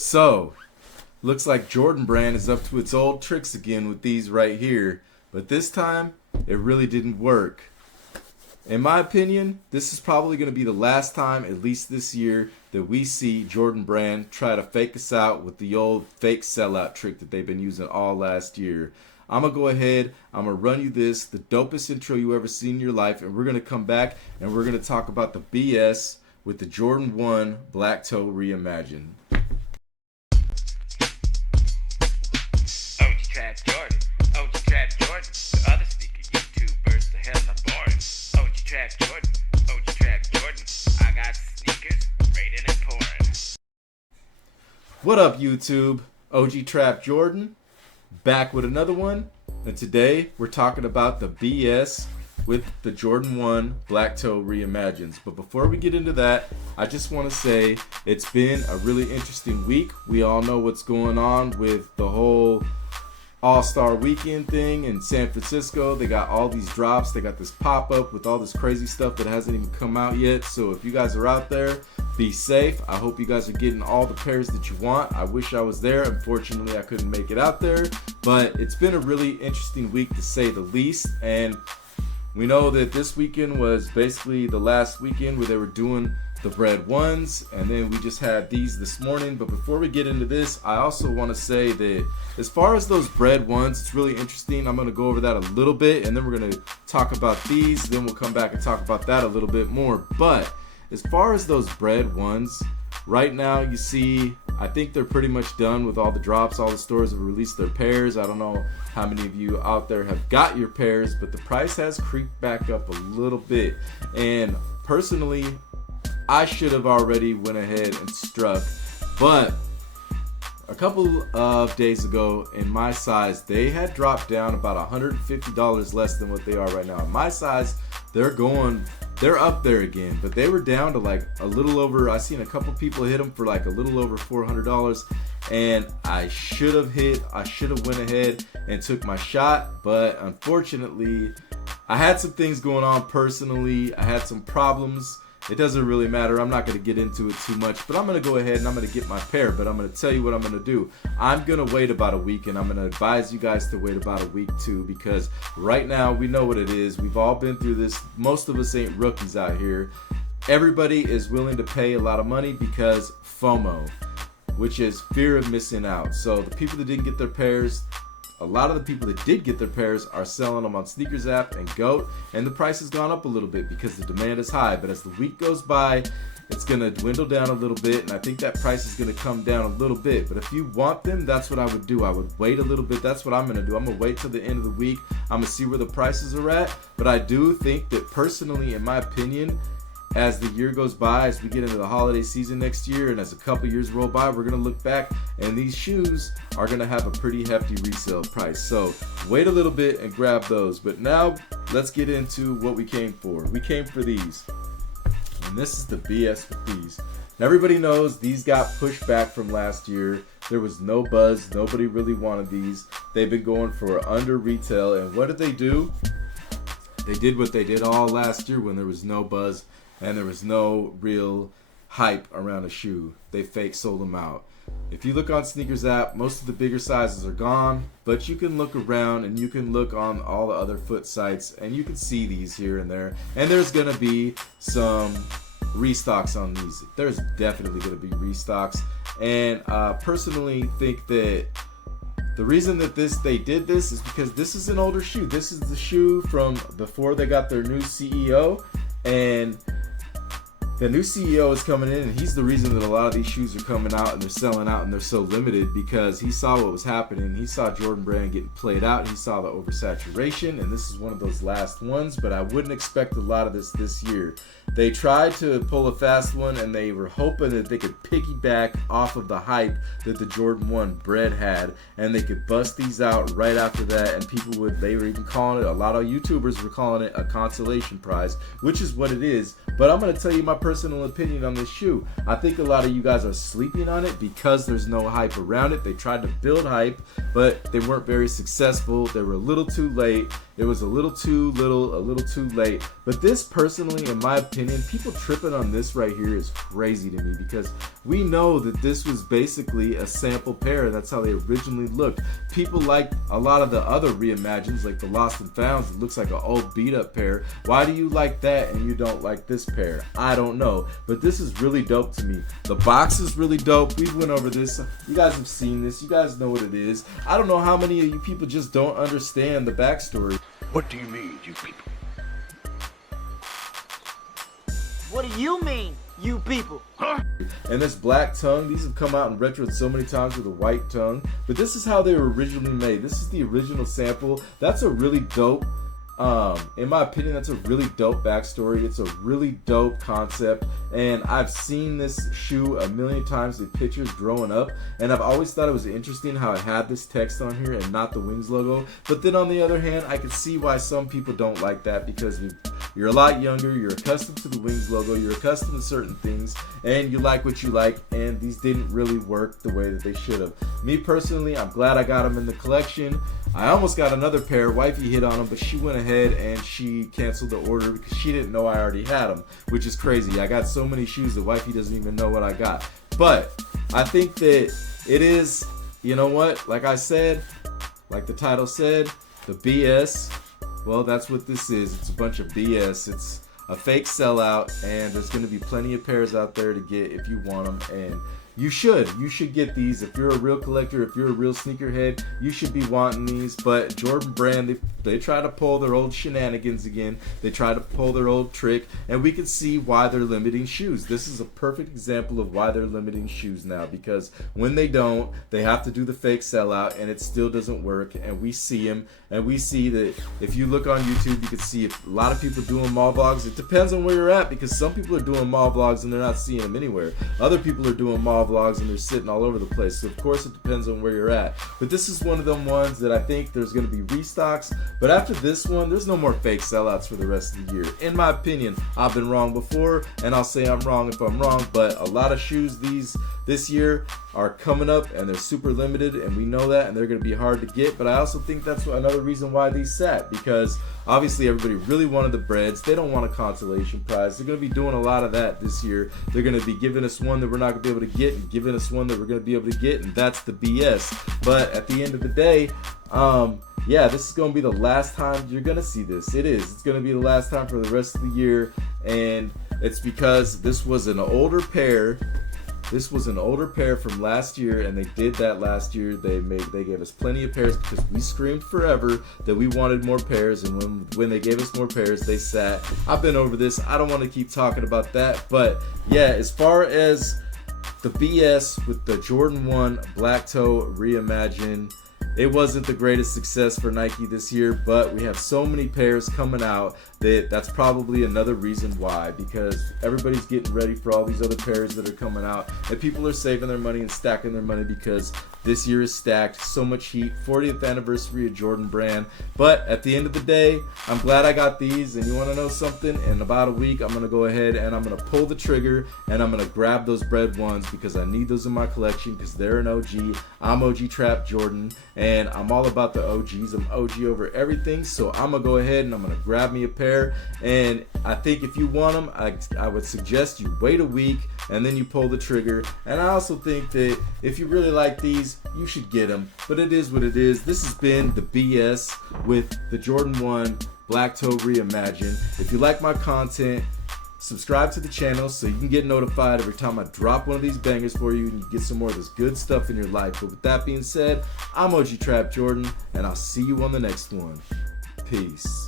So, looks like Jordan Brand is up to its old tricks again with these right here, but this time it really didn't work. In my opinion, this is probably going to be the last time, at least this year, that we see Jordan Brand try to fake us out with the old fake sellout trick that they've been using all last year. I'm going to go ahead, I'm going to run you this, the dopest intro you ever seen in your life, and we're going to come back and we're going to talk about the BS with the Jordan 1 Black Toe Reimagined. Trap Jordan, OG Trap Jordan, the other sneaker YouTubers, the hell are boring. OG Trap Jordan, OG Trap Jordan, I got sneakers, raining and pouring. What up, YouTube? OG Trap Jordan, back with another one, and today we're talking about the BS with the Jordan 1 Black Toe Reimagined. But before we get into that, I just want to say it's been a really interesting week. We all know what's going on with the whole All-Star Weekend thing in San Francisco. They got all these drops. They got this pop-up with all this crazy stuff that hasn't even come out yet. So if you guys are out there, be safe. I hope you guys are getting all the pairs that you want. I wish I was there. Unfortunately, I couldn't make it out there. But it's been a really interesting week to say the least. And we know that this weekend was basically the last weekend where they were doing the bred ones, and then we just had these this morning. But before we get into this, I also want to say that as far as those bred ones, it's really interesting. I'm going to go over that a little bit, and then we're going to talk about these, then we'll come back and talk about that a little bit more. But as far as those bred ones, right now you see, I think they're pretty much done with all the drops. All the stores have released their pairs. I don't know how many of you out there have got your pairs, but the price has creeped back up a little bit. And personally, I should have already went ahead and struck, but a couple of days ago in my size, they had dropped down about $150 less than what they are right now. In my size, they're up there again, but they were down to like a little over, I seen a couple people hit them for like a little over $400, and I should have went ahead and took my shot, but unfortunately, I had some things going on personally. I had some problems. It doesn't really matter. I'm not going to get into it too much, but I'm going to go ahead and I'm going to get my pair, but I'm going to tell you what I'm going to do. I'm going to wait about a week, and I'm going to advise you guys to wait about a week too, because right now we know what it is. We've all been through this. Most of us ain't rookies out here. Everybody is willing to pay a lot of money because FOMO, which is fear of missing out. So the people that didn't get their pairs, a lot of the people that did get their pairs are selling them on Sneakers app and GOAT, and the price has gone up a little bit because the demand is high. But as the week goes by, it's going to dwindle down a little bit, and I think that price is going to come down a little bit. But if you want them, that's what I would do. I would wait a little bit. That's what I'm going to do. I'm going to wait till the end of the week. I'm going to see where the prices are at. But I do think that personally, in my opinion, as the year goes by, as we get into the holiday season next year, and as a couple years roll by, we're going to look back and these shoes are going to have a pretty hefty resale price. So wait a little bit and grab those. But now let's get into what we came for. We came for these, and this is the BS with these. Now, everybody knows these got pushed back from last year. There was no buzz. Nobody really wanted these. They've been going for under retail, and what did they do? They did what they did all last year when there was no buzz and there was no real hype around a shoe. They fake sold them out. If you look on Sneakers app, most of the bigger sizes are gone, but you can look around and you can look on all the other foot sites and you can see these here and there. And there's going to be some restocks on these. There's definitely going to be restocks. And I personally think that the reason that they did this is because this is an older shoe. This is the shoe from before they got their new CEO, and the new CEO is coming in, and he's the reason that a lot of these shoes are coming out and they're selling out and they're so limited, because he saw what was happening. He saw Jordan Brand getting played out. He saw the oversaturation, and this is one of those last ones, but I wouldn't expect a lot of this year. They tried to pull a fast one, and they were hoping that they could piggyback off of the hype that the Jordan 1 bred had, and they could bust these out right after that, and they were even calling it, a lot of YouTubers were calling it a consolation prize, which is what it is. But I'm going to tell you my personal opinion on this shoe. I think a lot of you guys are sleeping on it because there's no hype around it. They tried to build hype, but they weren't very successful. They were a little too late. It was a little too too late. But this, personally, in my opinion, people tripping on this right here is crazy to me, because we know that this was basically a sample pair. That's how they originally looked. People like a lot of the other reimagines, like the Lost and Founds. It looks like an old beat up pair. Why do you like that and you don't like this pair? I don't know, but this is really dope to me. The box is really dope. We went over this. You guys have seen this. You guys know what it is. I don't know how many of you people just don't understand the backstory. What do you mean, you people? What do you mean, you people? Huh? And this black tongue, these have come out in retro so many times with a white tongue, but this is how they were originally made. This is the original sample. That's a really dope, in my opinion, that's a really dope backstory. It's a really dope concept, and I've seen this shoe a million times in pictures growing up, and I've always thought it was interesting how it had this text on here and not the Wings logo. But then on the other hand, I can see why some people don't like that, because you're a lot younger, you're accustomed to the Wings logo, you're accustomed to certain things, and you like what you like, and these didn't really work the way that they should have. Me personally, I'm glad I got them in the collection. I almost got another pair. Wifey hit on them, but she went ahead and she canceled the order because she didn't know I already had them, which is crazy. I got so many shoes that wifey doesn't even know what I got. But I think that it is, you know what, like I said, like the title said, the BS. Well, that's what this is. It's a bunch of BS. It's a fake sellout, and there's going to be plenty of pairs out there to get if you want them, and you should get these. If you're a real collector, if you're a real sneakerhead, you should be wanting these. But Jordan Brand, they try to pull their old shenanigans again. They try to pull their old trick, and we can see why they're limiting shoes. This is a perfect example of why they're limiting shoes now, because when they don't, they have to do the fake sellout, and it still doesn't work. And we see them, and we see that if you look on YouTube, you can see a lot of people doing mall vlogs. It depends on where you're at, because some people are doing mall vlogs and they're not seeing them anywhere. Other people are doing mall vlogs and they're sitting all over the place. So of course it depends on where you're at. But this is one of them ones that I think there's going to be restocks. But after this one, there's no more fake sellouts for the rest of the year. In my opinion, I've been wrong before, and I'll say I'm wrong if I'm wrong. But a lot of shoes this year are coming up, and they're super limited, and we know that, and they're going to be hard to get. But I also think that's another reason why these sat, because obviously everybody really wanted the breads. They don't want a consolation prize. They're going to be doing a lot of that this year. They're going to be giving us one that we're not going to be able to get, and giving us one that we're going to be able to get, and that's the BS. But at the end of the day, yeah, this is going to be the last time you're going to see this. It is. It's going to be the last time for the rest of the year, and it's because this was an older pair. This was an older pair from last year, and they did that last year. They gave us plenty of pairs because we screamed forever that we wanted more pairs, and when they gave us more pairs, they sat. I've been over this. I don't want to keep talking about that, but yeah, as far as the BS with the Jordan 1 Black Toe Reimagined, it wasn't the greatest success for Nike this year, but we have so many pairs coming out that's probably another reason why, because everybody's getting ready for all these other pairs that are coming out, and people are saving their money and stacking their money because this year is stacked. So much heat. 40th anniversary of Jordan Brand. But at the end of the day, I'm glad I got these, and you want to know something? In about a week, I'm going to go ahead and I'm going to pull the trigger, and I'm going to grab those bred ones because I need those in my collection because they're an OG. I'm OG Trap Jordan, and I'm all about the OGs. I'm OG over everything, so I'm going to go ahead and I'm going to grab me a pair. And I think if you want them, I would suggest you wait a week and then you pull the trigger. And I also think that if you really like these, you should get them. But it is what it is. This has been the BS with the Jordan 1 Black Toe Reimagined. If you like my content, subscribe to the channel so you can get notified every time I drop one of these bangers for you, and you get some more of this good stuff in your life. But with that being said, I'm OG Trap Jordan, and I'll see you on the next one. Peace.